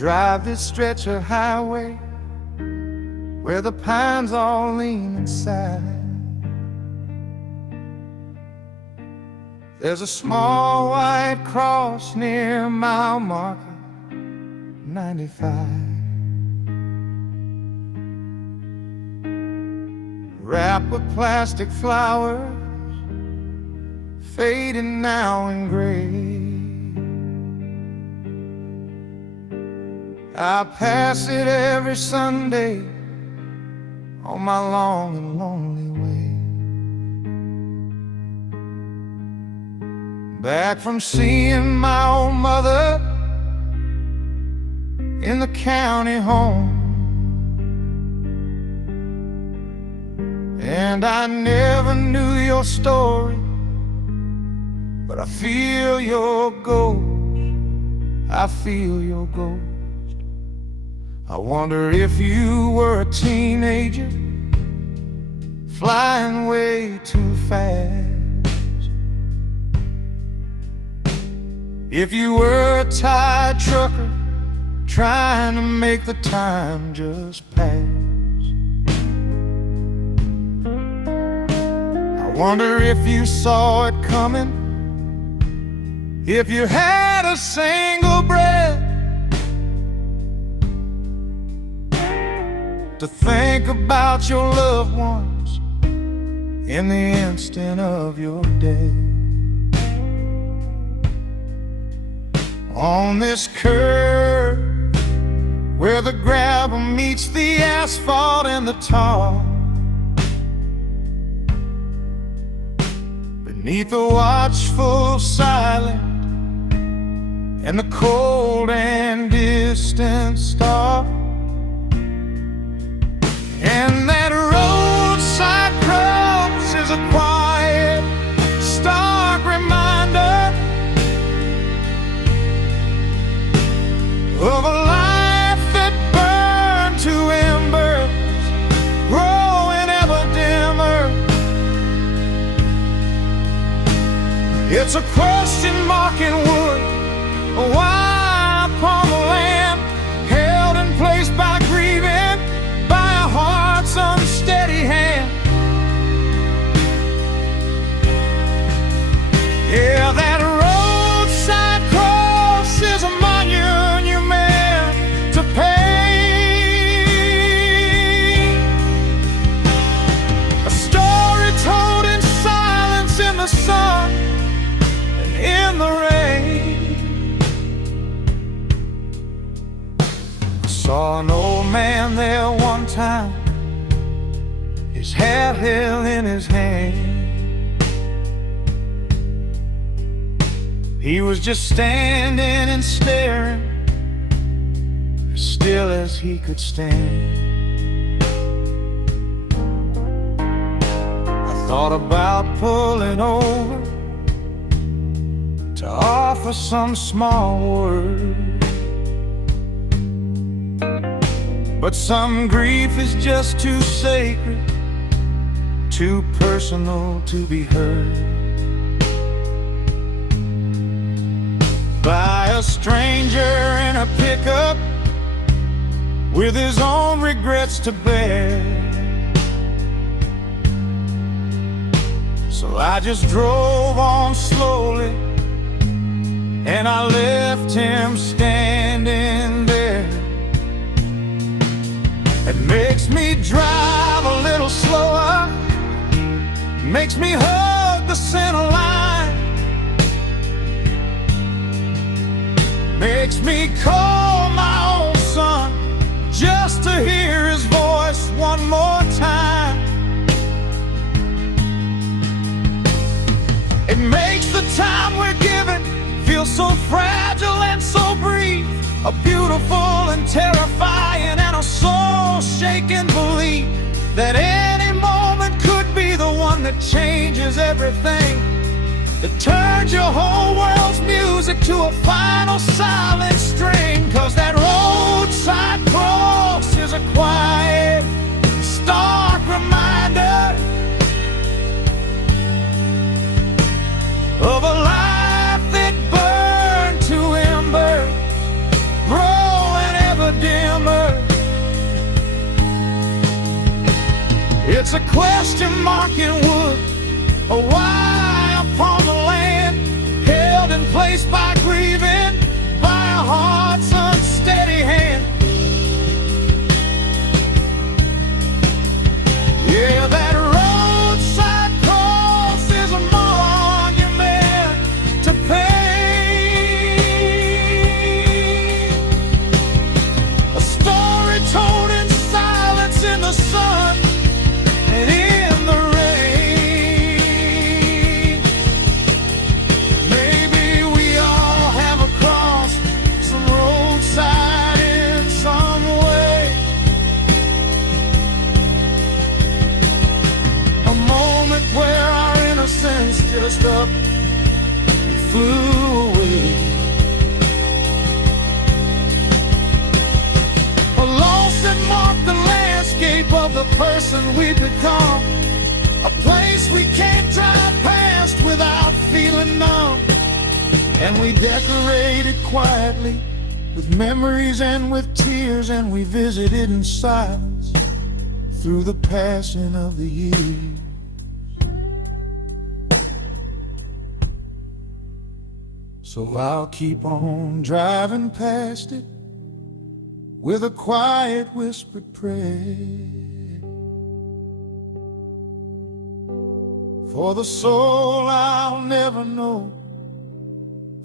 drive this stretch of highway where the pines all lean inside. There's a small white cross near mile marker 95. Wrapped with plastic flowers, fading now in gray. I pass it every Sunday on my long and lonely way. Back from seeing my old mother in the county home. And I never knew your story, but I feel your ghost, I feel your ghost. I wonder if you were a teenager flying way too fast. If you were a tired trucker trying to make the time just pass. I wonder if you saw it coming, if you had a single breath to think about your loved ones in the instant of your death. On this curve where the gravel meets the asphalt and the tar, beneath the watchful silence and the cold and distant star, and that roadside cross is a quiet, stark reminder of a life that burned to embers, growing ever dimmer. It's a question mark in wood, a wild upon the land, held in place by grieving, by a heart's unsteady hand. Yeah, that roadside cross is a monument to pain, a story told in silence in the sun and in the rain. I saw an old man there one time, his hat held in his hand. He was just standing and staring, as still as he could stand. I thought about pulling over to offer some small word, but some grief is just too sacred, too personal to be heard by a stranger in a pickup with his own regrets to bear. So I just drove on slowly and I left him standing there. It makes me drive a little slower, makes me hug the center line, makes me call my own son just to hear his voice one more time. It makes the time we're given feel so fragile and so brief, a beautiful and terrifying and a soul-shaking belief that any moment could be the one that changes everything, that turns your whole world's music to a final silent string. 'Cause that roadside cross is a quiet, stark reminder of a life that burned to embers, growing why upon the land, held in place by grieving, by a heart's unsteady hand. Yeah, that roadside cross is a monument to pain, a story told in silence in the sun and in the rain. Maybe we all have a cross, some roadside in some way, a moment where our innocence just up and flew away. A loss that marked the landscape of the person we've become, a place we can't drive past without feeling numb. And we decorate it quietly with memories and with tears, and we visit it in silence through the passing of the years. So I'll keep on driving past it with a quiet whispered prayer for the soul I'll never know,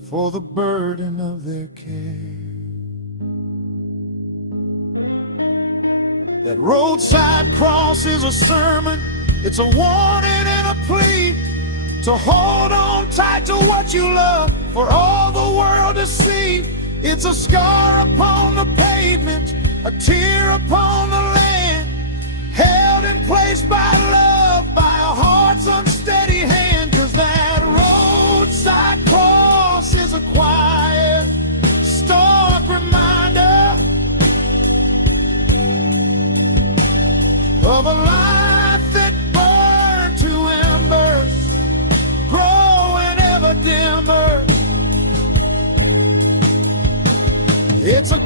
for the burden of their care. That roadside cross is a sermon, it's a warning and a plea to hold on tight to what you love for all the world to see. It's a scar upon the pavement, a tear upon the land, held in place by love, by a heart's unsteady hand. 'Cause that roadside cross is a quiet, stark reminder of a life that burned to embers, growing ever dimmer. It's a